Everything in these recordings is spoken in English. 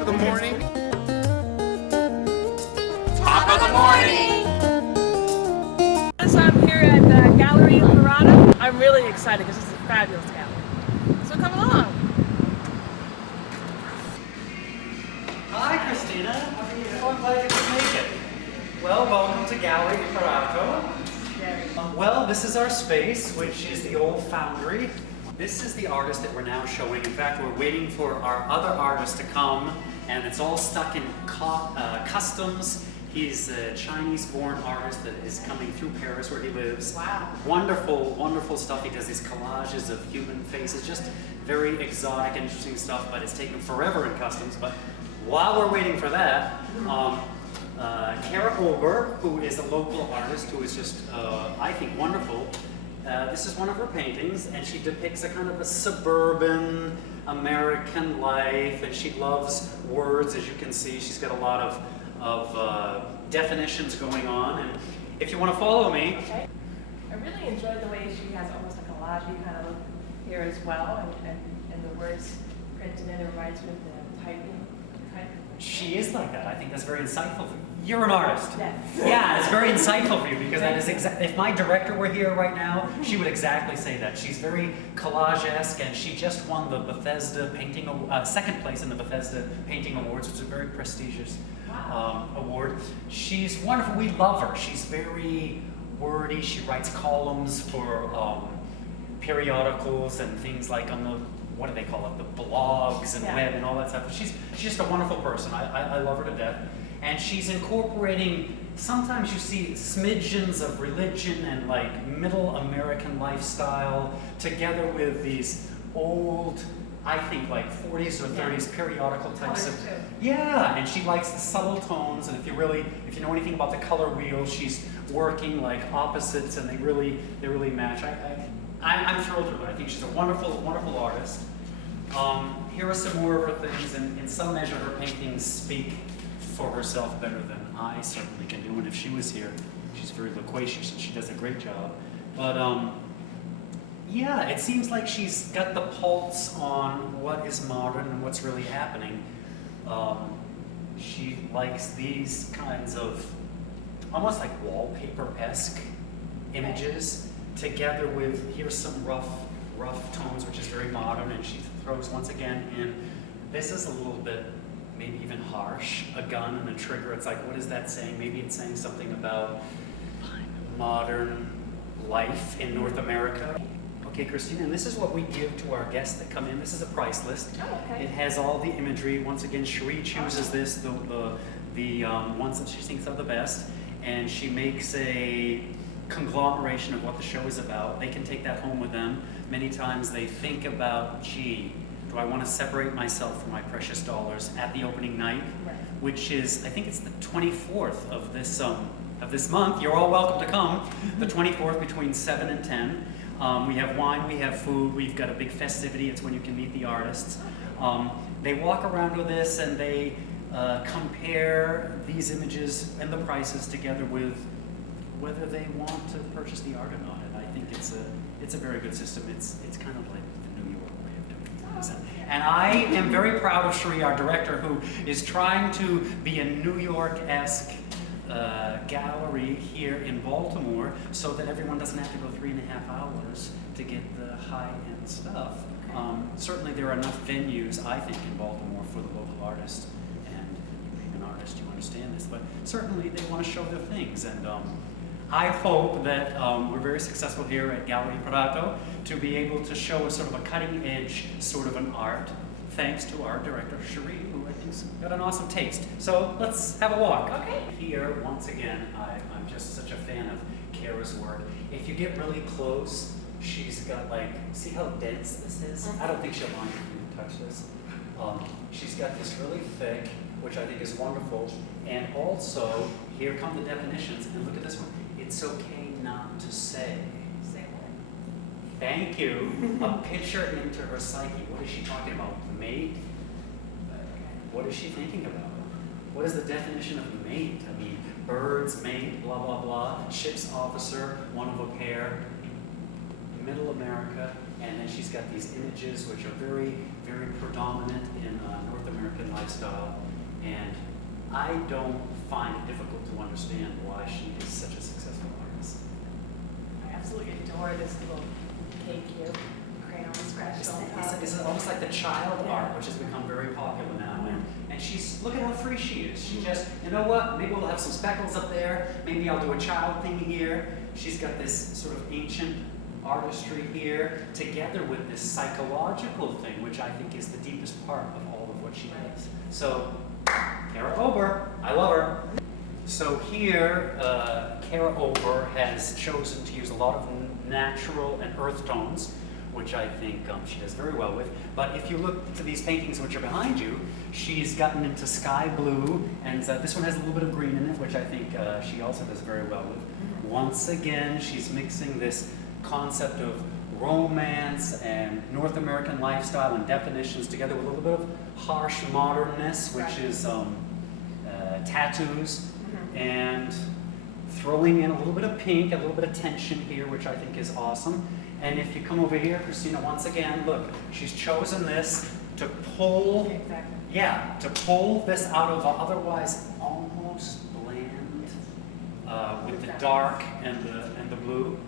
of the morning. Top of the morning! So I'm here at the Gallery IMPERATO. I'm really excited because this is a fabulous gallery. So come along. Hi, Christina. How are you? So I'm glad you could make it. Well, welcome to Gallery IMPERATO. Well, this is our space, which is the old foundry. This is the artist that we're now showing. In fact, we're waiting for our other artist to come, and it's all stuck in customs. He's a Chinese-born artist that is coming through Paris where he lives. Wow. Wonderful, wonderful stuff. He does these collages of human faces, just very exotic and interesting stuff, but it's taken forever in customs. But while we're waiting for that, Kara Ober, who is a local artist who is just, I think, wonderful. This is one of her paintings, and she depicts a kind of a suburban American life, and she loves words, as you can see. She's got a lot of definitions going on, and if you want to follow me. Okay. I really enjoyed the way she has almost like a collage kind of look here as well, and the words printed in. It reminds me of the typing. She is like that. I think that's very insightful. You're an artist. Yes. Yeah, it's very insightful for you because that is exactly. If my director were here right now, she would exactly say that. She's very collage-esque, and she just won the Bethesda painting second place in the Bethesda Painting Awards, which is a very prestigious award. She's wonderful. We love her. She's very wordy. She writes columns for periodicals and things like on the, what do they call it, the blogs and web and all that stuff. She's just a wonderful person. I love her to death. And she's incorporating, sometimes you see smidgens of religion and like middle American lifestyle together with these old, I think like 40s or 30s periodical types of, and she likes the subtle tones, and if you know anything about the color wheel, she's working like opposites, and they really match. I'm thrilled with her. I think she's a wonderful, wonderful artist. Here are some more of her things, and in some measure her paintings speak for herself better than I certainly can do, and if she was here, she's very loquacious and she does a great job. But yeah, it seems like she's got the pulse on what is modern and what's really happening. She likes these kinds of almost like wallpaper-esque images together with, here's some rough tones, which is very modern, and she throws once again in, this is a little bit maybe even harsh, a gun and a trigger. It's like, what is that saying? Maybe it's saying something about modern life in North America. Okay, Christina, and this is what we give to our guests that come in. This is a price list. Oh, okay. It has all the imagery. Once again, Cherie chooses this, the ones that she thinks are the best, and she makes a conglomeration of what the show is about. They can take that home with them. Many times they think about, gee, do I want to separate myself from my precious dollars at the opening night, which is, I think it's the 24th of this month. You're all welcome to come. The 24th between 7 and 10. We have wine, we have food, we've got a big festivity. It's when you can meet the artists. They walk around with this and they compare these images and the prices together with whether they want to purchase the art or not. And I think it's a very good system. It's kind of like the New York way of doing things. And I am very proud of Cherie, our director, who is trying to be a New York-esque gallery here in Baltimore so that everyone doesn't have to go 3.5 hours to get the high-end stuff. Certainly there are enough venues, I think, in Baltimore for the local artist. And being an artist, you understand this, but certainly they want to show their things. And I hope that we're very successful here at Gallery IMPERATO to be able to show a sort of a cutting edge sort of an art, thanks to our director, Cherie, who I think's got an awesome taste. So let's have a walk. Okay. Here, once again, I'm just such a fan of Kara's work. If you get really close, she's got like, see how dense this is? I don't think she'll mind if you touch this. She's got this really thick, which I think is wonderful. And also, here come the definitions, and look at this one. It's okay not to say. Say what? Thank you. A picture into her psyche. What is she talking about? Mate? What is she thinking about? What is the definition of mate? I mean, birds, mate, blah, blah, blah. Ship's officer, one of a pair. Middle America, and then she's got these images which are very, very predominant in North American lifestyle, and I don't find it difficult to understand why she is such a successful artist. I absolutely adore this little cake here, crayon scratched on top. It's almost like the child art, which has become very popular now, and she's, look at how free she is. She just, you know what, maybe we'll have some speckles up there, maybe I'll do a child thing here. She's got this sort of ancient artistry here, together with this psychological thing, which I think is the deepest part of all of what she does. So, Kara Ober, I love her. So here, Kara Ober has chosen to use a lot of natural and earth tones, which I think she does very well with. But if you look to these paintings which are behind you, she's gotten into sky blue, and this one has a little bit of green in it, which I think she also does very well with. Once again, she's mixing this concept of romance and North American lifestyle and definitions together with a little bit of harsh modernness, which is tattoos, and throwing in a little bit of pink, a little bit of tension here, which I think is awesome. And if you come over here, Christina, once again, look, she's chosen this to pull, to pull this out of otherwise almost bland, with the dark and the blue.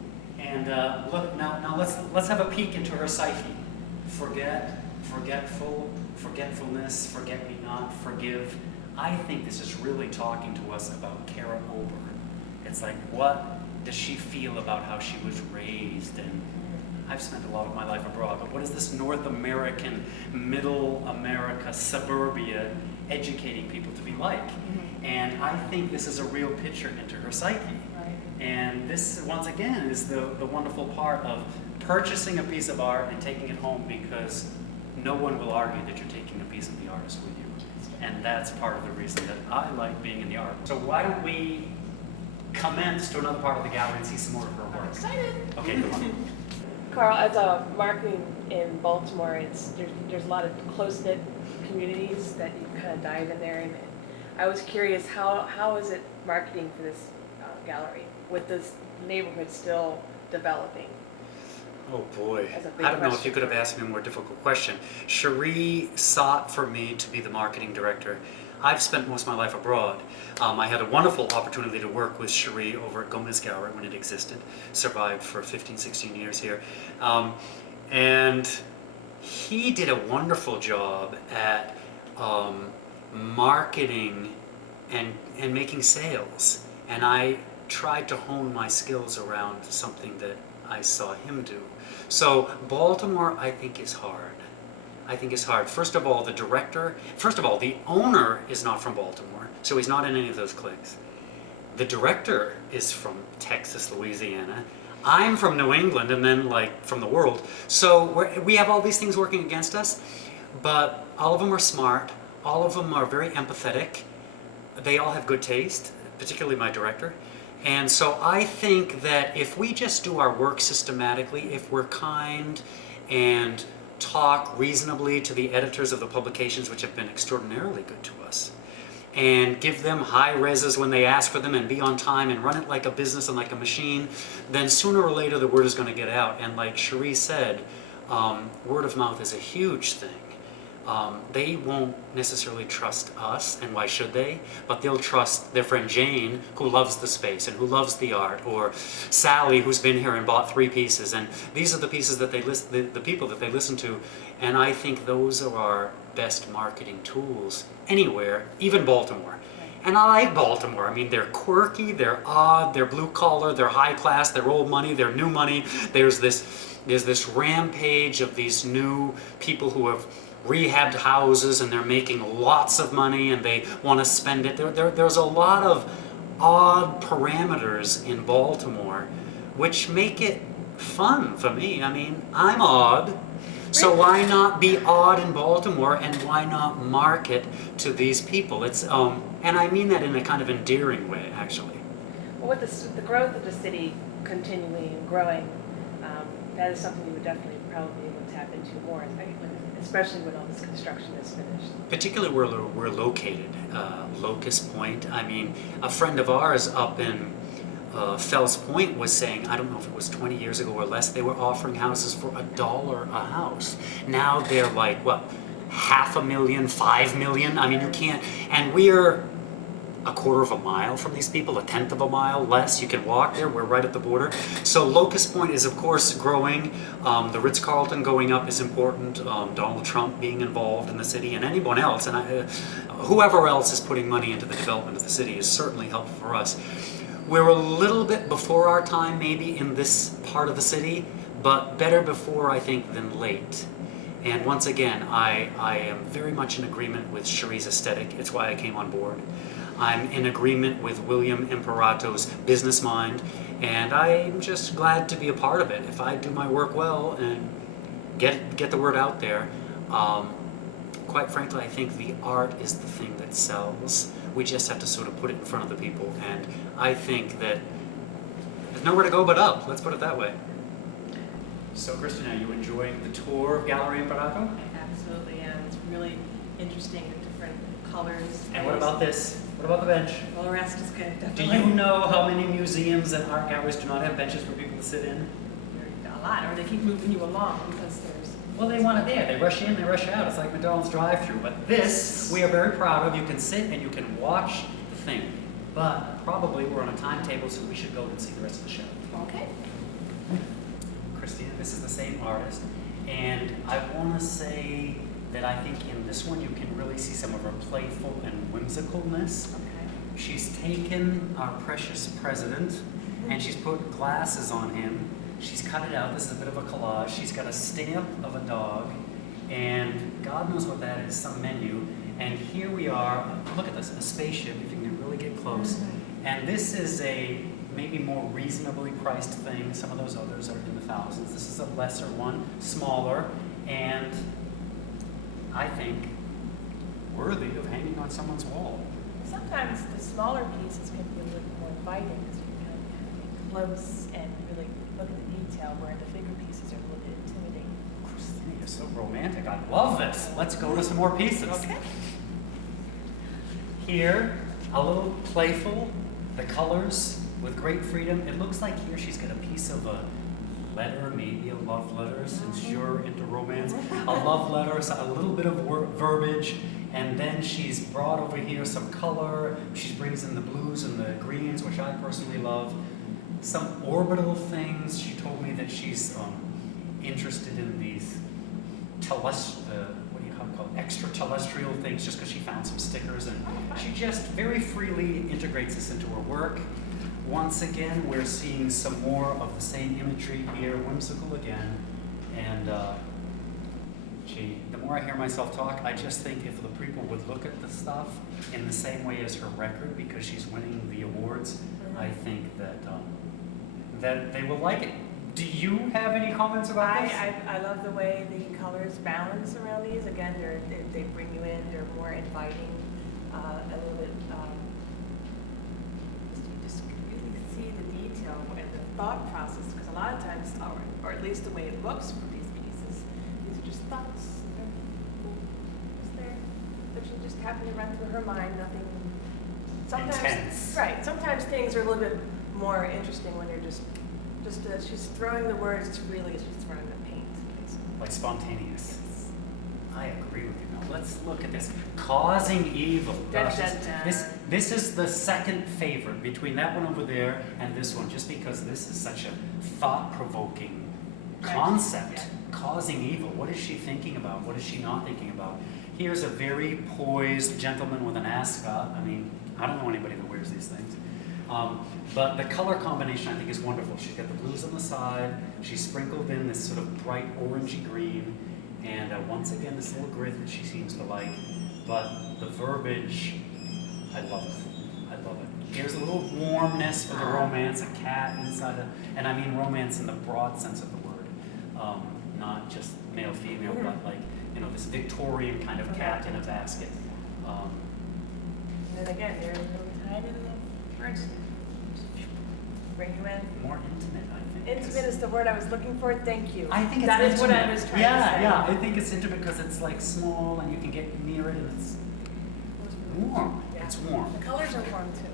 And look, now let's have a peek into her psyche. Forgetfulness, forget me not, forgive. I think this is really talking to us about Kara Ober. It's like, what does she feel about how she was raised? And I've spent a lot of my life abroad, but what is this North American, Middle America, suburbia educating people to be like? And I think this is a real picture into her psyche. And this, once again, is the wonderful part of purchasing a piece of art and taking it home, because no one will argue that you're taking a piece of the artist with you. And that's part of the reason that I like being in the art. So why don't we commence to another part of the gallery and see some more of her work? I'm excited. Okay, come on. Carl, as a marketing in Baltimore, there's a lot of close-knit communities that you kind of dive in there. And I was curious, how is it marketing for this gallery with this neighborhood still developing? Oh boy, I don't know if you could have asked me a more difficult question. Cherie sought for me to be the marketing director. I've spent most of my life abroad. I had a wonderful opportunity to work with Cherie over at Gomez Gallery when it existed. Survived for 15, 16 years here. And he did a wonderful job at marketing and making sales. And I tried to hone my skills around something that I saw him do. So Baltimore, I think, is hard. I think is hard. First of all, the owner is not from Baltimore, so he's not in any of those cliques. The director is from Texas, Louisiana. I'm from New England, and then from the world. So we have all these things working against us, but all of them are smart. All of them are very empathetic. They all have good taste, particularly my director. And so I think that if we just do our work systematically, if we're kind and talk reasonably to the editors of the publications, which have been extraordinarily good to us, and give them high reses when they ask for them, and be on time and run it like a business and like a machine, then sooner or later the word is going to get out. And like Cherie said, word of mouth is a huge thing. They won't necessarily trust us, and why should they? But they'll trust their friend Jane, who loves the space and who loves the art, or Sally, who's been here and bought 3 pieces. And these are the pieces that they the people that they listen to. And I think those are our best marketing tools anywhere, even Baltimore. And I like Baltimore. I mean, they're quirky, they're odd, they're blue collar, they're high class, they're old money, they're new money. There's this rampage of these new people who have rehabbed houses, and they're making lots of money and they want to spend it. There's a lot of odd parameters in Baltimore which make it fun for me. I mean, I'm odd, so why not be odd in Baltimore, and why not market to these people? It's and I mean that in a kind of endearing way, actually. Well, with the growth of the city continuing and growing, that is something you would definitely probably want to tap into more, especially when all this construction is finished. Particularly where we're located, Locust Point. I mean, a friend of ours up in Fells Point was saying, I don't know if it was 20 years ago or less, they were offering houses for $1 a house. Now they're like, what, $500,000, $5 million? I mean, you can't, and we're a quarter of a mile from these people, a tenth of a mile less. You can walk there, we're right at the border. So Locust Point is of course growing. The Ritz-Carlton going up is important. Donald Trump being involved in the city, and anyone else, and whoever else is putting money into the development of the city is certainly helpful for us. We're a little bit before our time maybe in this part of the city, but better before I think than late. And once again, I am very much in agreement with Cherie's aesthetic. It's why I came on board. I'm in agreement with William Imperato's business mind, and I'm just glad to be a part of it. If I do my work well and get the word out there, quite frankly, I think the art is the thing that sells. We just have to sort of put it in front of the people, and I think that there's nowhere to go but up. Let's put it that way. So, Christian, are you enjoying the tour of Gallery Imperato? Absolutely, and it's really interesting, the different colors. And what about this? What about the bench? Well, the rest is good, Do definitely. you know how many museums and art galleries do not have benches for people to sit in? A lot, or they keep moving you along because there's... Well, they want it there. They rush in, they rush out. It's like McDonald's drive-thru. But this, we are very proud of. You can sit and you can watch the thing. But probably we're on a timetable, so we should go and see the rest of the show. Okay. Christina, this is the same artist. And I want to say that I think in this one you can really see some of her playful and whimsicalness. Okay. She's taken our precious president and she's put glasses on him. She's cut it out. This is a bit of a collage. She's got a stamp of a dog, and God knows what that is, some menu. And here we are. Look at this, a spaceship, if you can really get close. And this is a maybe more reasonably priced thing. Some of those others are in the thousands. This is a lesser one, smaller, and I think worthy of hanging on someone's wall. Sometimes the smaller pieces can be a little more inviting because you can get close and really look at the detail, where the bigger pieces are a little bit intimidating. Christina, you're so romantic. I love this. Let's go to some more pieces. Okay. Here, a little playful, the colors with great freedom. It looks like here she's got a piece of a letter, maybe a love letter, since you're into romance. A love letter, so a little bit of verbiage, and then she's brought over here some color. She brings in the blues and the greens, which I personally love. Some orbital things. She told me that she's interested in these extraterrestrial things, just because she found some stickers, and she just very freely integrates this into her work. Once again, we're seeing some more of the same imagery here, whimsical again, and the more I hear myself talk, I just think if the people would look at the stuff in the same way as her record, because she's winning the awards, I think that that they will like it. Do you have any comments about this? I love the way the colors balance around these. Again, they bring you in. They're more inviting, a little bit. You just really see the detail and the thought process. Because a lot of times, or at least the way it looks for these pieces, these are just thoughts. They're just there. That should just happen to run through her mind. Nothing. Sometimes, intense. Right. Sometimes things are a little bit more interesting when you're just she's throwing the words. It's really she's throwing the paint, basically. Like spontaneous. Yes. I agree with you. Now let's look at this. Causing evil. Dun, Gosh, dun, dun. this is the second favorite between that one over there and this one, just because this is such a thought-provoking concept. Yeah. Causing evil. What is she thinking about? What is she not thinking about? Here's a very poised gentleman with an ascot. I mean, I don't know anybody that wears these things. But the color combination, I think, is wonderful. She's got the blues on the side. She's sprinkled in this sort of bright orangey green. And once again, this little grid that she seems to like. But the verbiage, I love it. I love it. Here's a little warmness for the romance, a cat inside and I mean romance in the broad sense of the word. Not just male, female, but like, this Victorian kind of cat in a basket. And then again, they're really tied in the words. Bring you in. More intimate, I think. Intimate is the word I was looking for. Thank you. I think it's that intimate. is what I was trying to say. Yeah, I think it's intimate because it's like small and you can get near it and it's warm. Yeah. It's warm. The colors are warm too.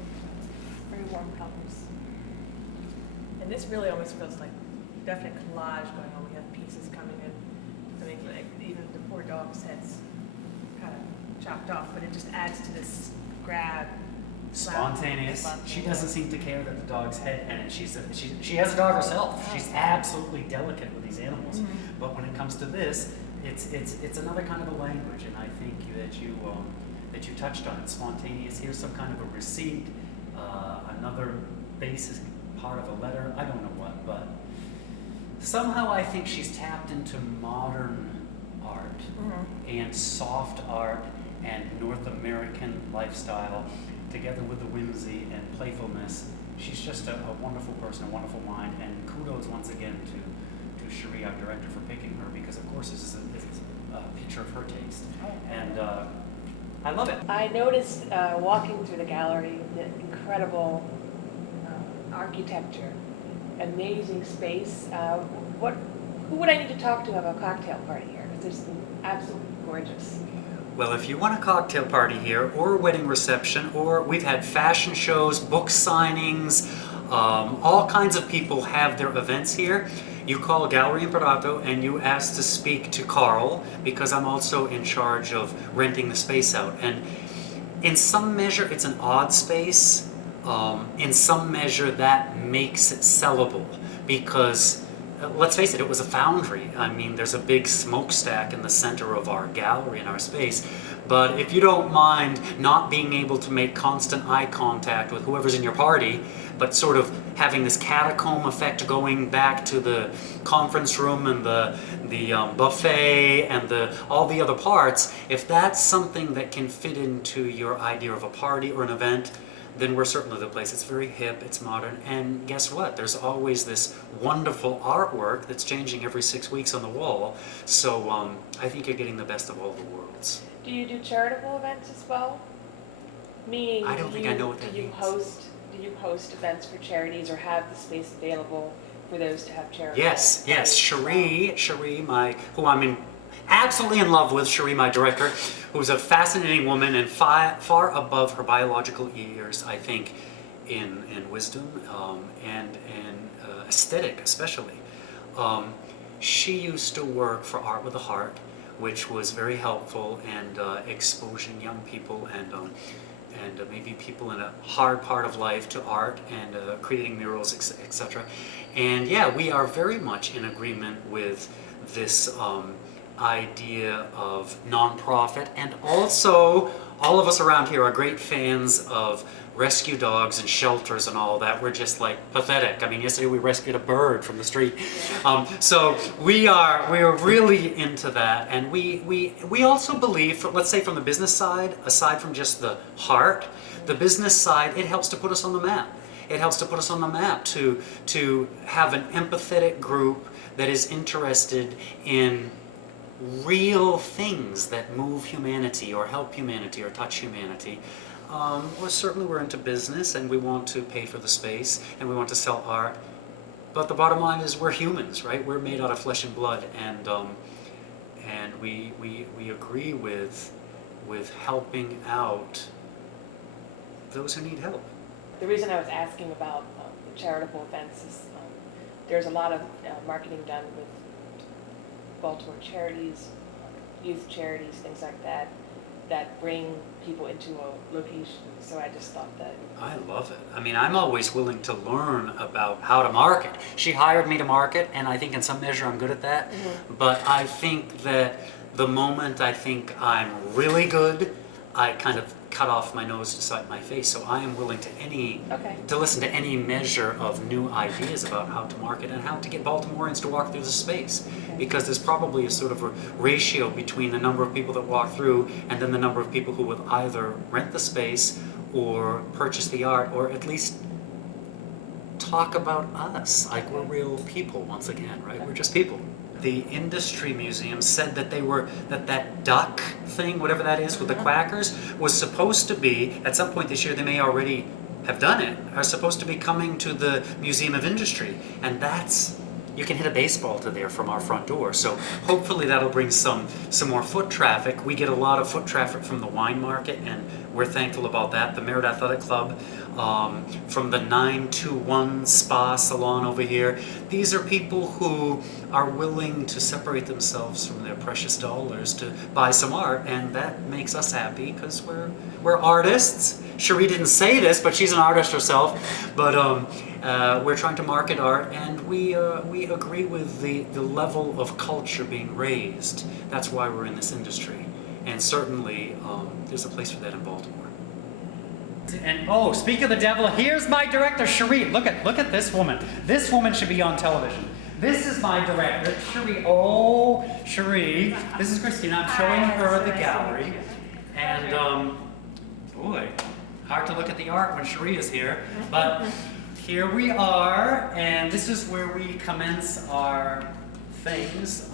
Very warm colors. And this really almost feels like definite collage going on. We have pieces coming in. I mean, like even the poor dog's head's kind of chopped off, but it just adds to this grab. Spontaneous. She doesn't seem to care that the dog's head, and she has a dog herself. She's absolutely delicate with these animals. But when it comes to this, it's another kind of a language, and I think that you touched on it. Spontaneous. Here's some kind of a receipt, another basic part of a letter. I don't know what, but somehow I think she's tapped into modern art and soft art and North American lifestyle, together with the whimsy and playfulness. She's just a wonderful person, a wonderful mind, and kudos once again to Cherie, our director, for picking her, because of course this is a picture of her taste. And I love it. I noticed walking through the gallery, the incredible architecture, amazing space. Who would I need to talk to have a cocktail party here? Because it's absolutely gorgeous. Well, if you want a cocktail party here, or a wedding reception, or we've had fashion shows, book signings, all kinds of people have their events here. You call Gallery Imperato and you ask to speak to Carl, because I'm also in charge of renting the space out. And in some measure, it's an odd space. In some measure, that makes it sellable, because let's face it, it was a foundry. I mean, there's a big smokestack in the center of our gallery, in our space. But if you don't mind not being able to make constant eye contact with whoever's in your party, but sort of having this catacomb effect going back to the conference room and the buffet and all the other parts, if that's something that can fit into your idea of a party or an event, then we're certainly the place. It's very hip, it's modern, and guess what? There's always this wonderful artwork that's changing every 6 weeks on the wall. So I think you're getting the best of all the worlds. Do you do charitable events as well? Meaning, I don't think I know what that means. Do you host events for charities, or have the space available for those to have charitable? Yes. Cherie, who I'm absolutely in love with, Cherie, my director, who's a fascinating woman and far above her biological years, I think, in wisdom and aesthetic especially. She used to work for Art with a Heart, which was very helpful and exposing young people and maybe people in a hard part of life to art and creating murals, etc. And yeah, we are very much in agreement with this idea of nonprofit, and also all of us around here are great fans of rescue dogs and shelters and all that. We're just like pathetic. I mean, yesterday we rescued a bird from the street. So we are really into that, and we also believe, let's say from the business side, aside from just the heart, the business side, it helps to put us on the map. It helps to put us on the map to have an empathetic group that is interested in real things that move humanity or help humanity or touch humanity. Well, certainly we're into business and we want to pay for the space and we want to sell art, but the bottom line is we're humans, right? We're made out of flesh and blood, and we agree with helping out those who need help. The reason I was asking about charitable events is there's a lot of marketing done with Baltimore charities, youth charities, things like that, that bring people into a location. So I just thought that. I love it. I mean, I'm always willing to learn about how to market. She hired me to market, and I think in some measure I'm good at that. But I think that the moment I think I'm really good, I kind of cut off my nose to spite my face. So I am willing to listen to any measure of new ideas about how to market and how to get Baltimoreans to walk through the space. Because there's probably a sort of a ratio between the number of people that walk through and then the number of people who would either rent the space or purchase the art, or at least talk about us. Like, we're real people once again, right? We're just people. The industry museum said that that duck thing, whatever that is with the quackers, was supposed to be, at some point this year, they may already have done it, are supposed to be coming to the Museum of Industry. And that's you can hit a baseball to there from our front door. So hopefully that'll bring some more foot traffic. We get a lot of foot traffic from the wine market, and we're thankful about that. The Merritt Athletic Club, from the 921 Spa Salon over here. These are people who are willing to separate themselves from their precious dollars to buy some art, and that makes us happy because we're artists. Cherie didn't say this, but she's an artist herself. But we're trying to market art, and we agree with the level of culture being raised. That's why we're in this industry, and certainly there's a place for that in Baltimore. And oh, speak of the devil, here's my director, Cherie. Look at this woman. This woman should be on television. This is my director, Cherie. Oh, Cherie. This is Christina. I'm showing her the gallery. And boy, hard to look at the art when Cherie is here. But here we are, and this is where we commence our things.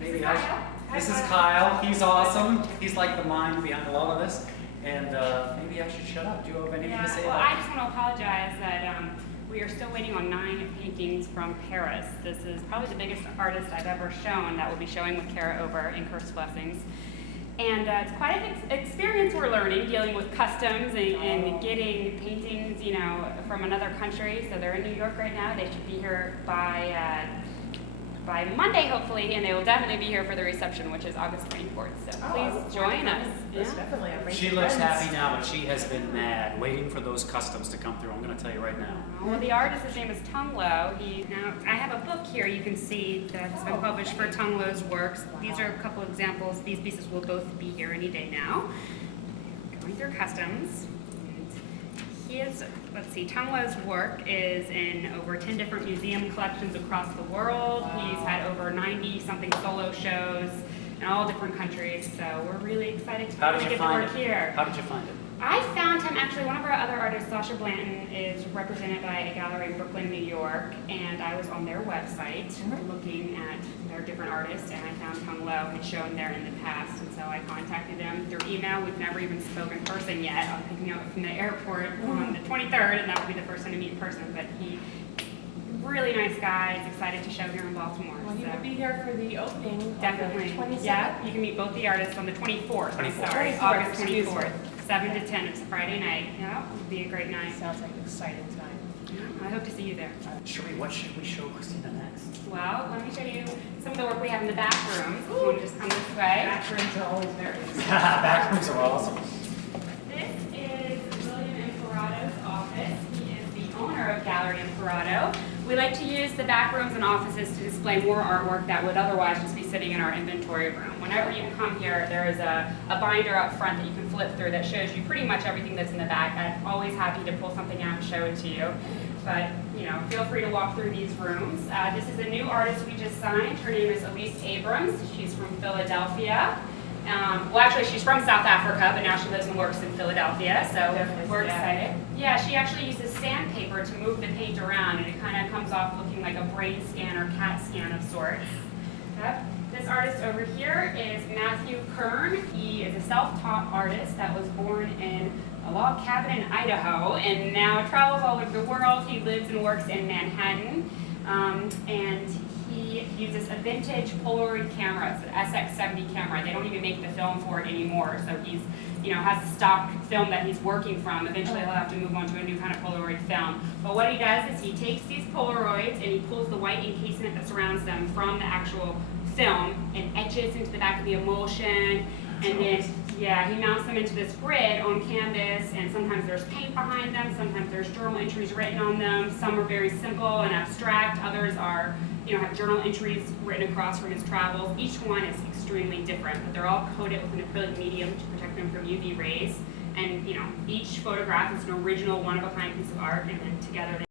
This is Kyle. He's awesome. He's like the mind behind a lot of this. And maybe I should shut up. Do you have anything to say about it? I just want to apologize that we are still waiting on 9 paintings from Paris. This is probably the biggest artist I've ever shown that will be showing with Kara over in Cursed Blessings. And it's quite an experience we're learning, dealing with customs and getting paintings, you know, from another country. So they're in New York right now. They should be here by Monday, hopefully, and they will definitely be here for the reception, which is August 24th. So please join us. Yes, definitely. I'm She looks happy now, but she has been mad, waiting for those customs to come through. I'm going to tell you right now. Well, the artist, his name is Tung Lo. Now, I have a book here you can see that has been published for Tung Lo's works. These are a couple examples. These pieces will both be here any day now. Going through customs. Let's see, Tung Lo's work is in over 10 different museum collections across the world. He's had over 90-something solo shows in all different countries, so we're really excited to get the work here. How did you find it? I found him, actually, one of our other artists, Sasha Blanton, is represented by a gallery in Brooklyn, New York, and I was on their website looking at their different artists, and I found Tung Lo had shown there in the past, and so I contacted him through email. We've never even spoken in person yet. I'm picking him up from the airport on the 23rd, and that will be the first time to meet in person, but he, really nice guy, is excited to show here in Baltimore. Well, he will be here for the opening. Definitely. On the 27th. Yeah, you can meet both the artists on the 24th. 24th. Sorry, 24th, August excuse 24th. me. 7 to 10, it's a Friday night. Yeah, it'll be a great night. Sounds like an exciting time. I hope to see you there. Cherie, what should we show Christina next? Well, let me show you some of the work we have in the back rooms. You want to just come this way? Bathrooms are always very exciting. Bathrooms are awesome. This is William Imperato's office. He is the owner of Gallery Imperato. We like to use the back rooms and offices to display more artwork that would otherwise just be sitting in our inventory room. Whenever you come here, there is a binder up front that you can flip through that shows you pretty much everything that's in the back. I'm always happy to pull something out and show it to you. But, you know, feel free to walk through these rooms. This is a new artist we just signed. Her name is Elise Abrams. She's from Philadelphia. Well, actually, she's from South Africa, but now she lives and works in Philadelphia, so we're excited. Yeah, she actually uses sandpaper to move the paint around, and it kind of comes off looking like a brain scan or CAT scan of sorts. Yep. This artist over here is Matthew Kern. He is a self-taught artist that was born in a log cabin in Idaho, and now travels all over the world. He lives and works in Manhattan, and he uses a vintage Polaroid camera. It's an SX70 camera. They don't even make the film for it anymore, so he's, you know, has a stock film that he's working from. Eventually he'll have to move on to a new kind of Polaroid film. But what he does is he takes these Polaroids and he pulls the white encasement that surrounds them from the actual film and etches into the back of the emulsion, and then, yeah, he mounts them into this grid on canvas, and sometimes there's paint behind them, sometimes there's journal entries written on them. Some are very simple and abstract, others are, you know, have journal entries written across from his travels. Each one is extremely different, but they're all coated with an acrylic medium to protect them from UV rays. And, you know, each photograph is an original, one-of-a-kind piece of art, and then together